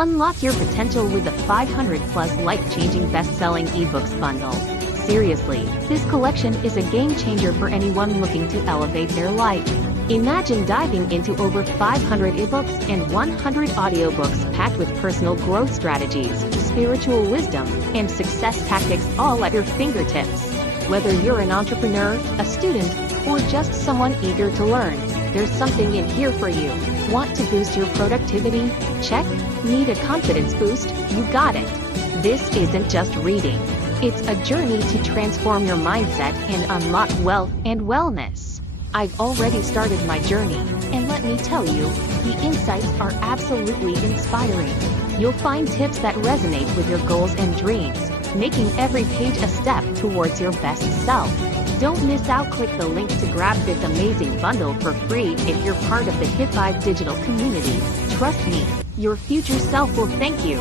Unlock your potential with the 500-plus life-changing best-selling ebooks bundle. Seriously, this collection is a game-changer for anyone looking to elevate their life. Imagine diving into over 500 ebooks and 100 audiobooks packed with personal growth strategies, spiritual wisdom, and success tactics all at your fingertips. Whether you're an entrepreneur, a student, or just someone eager to learn, there's something in here for you. Want to boost your productivity? Check. Need a confidence boost? You got it. This isn't just reading. It's a journey to transform your mindset and unlock wealth and wellness. I've already started my journey, and let me tell you, the insights are absolutely inspiring. You'll find tips that resonate with your goals and dreams, making every page a step towards your best self. Don't miss out. Click the link to grab this amazing bundle for free if you're part of the Hit 5 digital community. Trust me, your future self will thank you.